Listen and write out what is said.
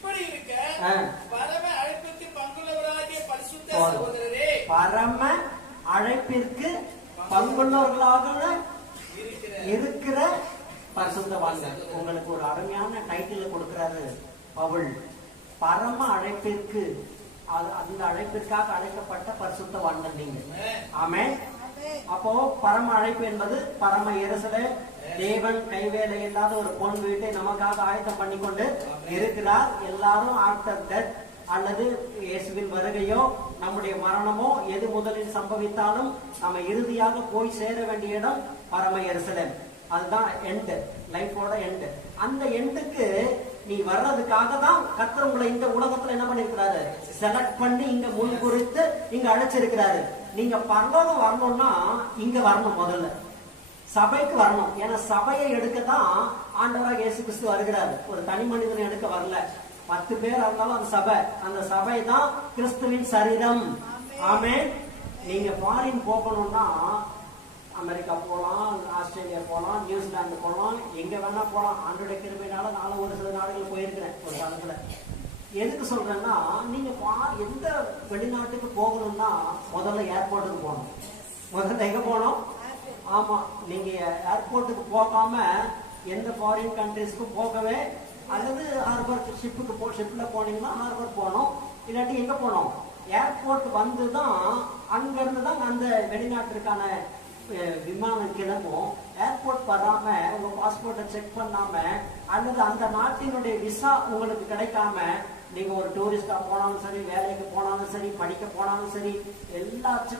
இப்படி இருக்க பரம அழைப்பிற்கு பங்குள்ளவராகிய பரிசுத்த சகோதரரே, பரம அழைப்பிற்கு பங்குள்ளவர்களாக இருக்கிற பரிசுத்தவான்கள். உங்களுக்கு ஒரு அருமையான டைட்டில் கொடுக்கிறாரு பவுல். பரம அழைப்பிற்கு, அந்த அழைப்பிற்காக அழைக்கப்பட்ட பரிசுத்தவான்கள் நீங்க. ஆமென். அப்போ பரம அழைப்பு என்பது பரம எருசலேம், தேவன் கைவேலை இல்லாத ஒரு பொன் வீட்டை நமக்காக ஆயத்தம் பண்ணி கொண்டு இருக்கிறார். எல்லாரும் ஆஃப்டர் டெத் அல்லது இயேசுவின் வருகையோ நம்முடைய மரணமோ எது முதலில் சம்பவித்தாலும் நம்ம இறுதியாக போய் சேர வேண்டிய இடம் பரம எருசலேம். அதுதான் எண்ட், லைஃபோட எண்ட். அந்த எண்டுக்கு நீ வர்றதுக்காக தான் கர்த்தர் உங்களை இந்த உலகத்துல என்ன பண்ணிருக்கிறாரு, செலக்ட் பண்ணி இங்க முன் குறித்து இங்க அழைச்சிருக்கிறாரு. நீங்க பரலோகம் வரணும்னா இங்க வரணும், முதல்ல சபைக்கு வரணும். ஏன்னா சபையை எடுக்கதான் ஆண்டவராக இயேசு கிறிஸ்து வருகிறாரு. ஒரு தனி மனிதனை எடுக்க வரல. 10 பேர் இருந்தாலும் அந்த சபை, அந்த சபை தான் கிறிஸ்துவின் சரீரம். ஆமென். நீங்க ஃபாரின் போகணும்னா அமெரிக்கா போகலாம், ஆஸ்திரேலியா போகலாம், நியூசிலாந்து போகலாம், எங்க வேணா போகலாம். ஆண்டோட கிருபையினால நானும் ஒரு சில நாடுகள் போயிருக்கிறேன் ஒரு காலத்துல. எதுக்கு சொல்றேன்னா, நீங்க எந்த வெளிநாட்டுக்கு போகணும்னா முதல்ல ஏர்போர்ட்டுக்கு போகணும். முதல்ல எங்க போகணும்? ஆமா, நீங்க ஏர்போர்ட்டுக்கு போகாம எந்த ஃபாரின் கண்ட்ரிஸ்க்கும் போகவே, அல்லது ஹார்பர் ஷிப்ல போனீங்கன்னா ஹார்பர் போகணும். இல்லாட்டி எங்க போகணும்? ஏர்போர்ட் வந்துதான் அங்க இருந்துதான் அந்த வெளிநாட்டிற்கான விமானம் கிளம்பும். ஏர்போர்ட் வராம உங்க பாஸ்போர்ட்டை செக் பண்ணாம அல்லது அந்த நாட்டினுடைய விசா உங்களுக்கு கிடைக்காம நீங்க ஒரு டூரிஸ்டா போனாலும் சரி, வேலைக்கு போனாலும் சரி, படிக்க போனாலும் சரி, எல்லாத்துக்கும்